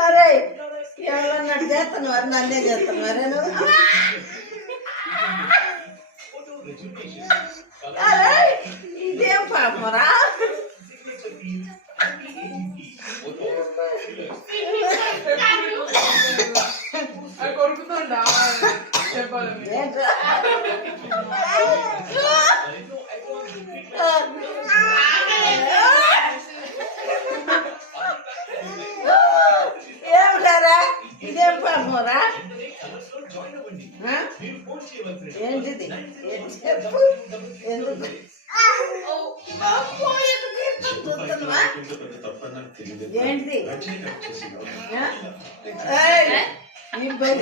అరే ఎవరన్నట్టు చేస్తాను మరి నన్నే చేస్తాను మరే నువ్వు. అరే ఇదేం పాపరా కొరుకుతుందా చెప్పాలి. ఏమిటారా ఇదేం పాపరా ఏంటిది చెప్పు ఎందుకు ఏంటిది నీ బయట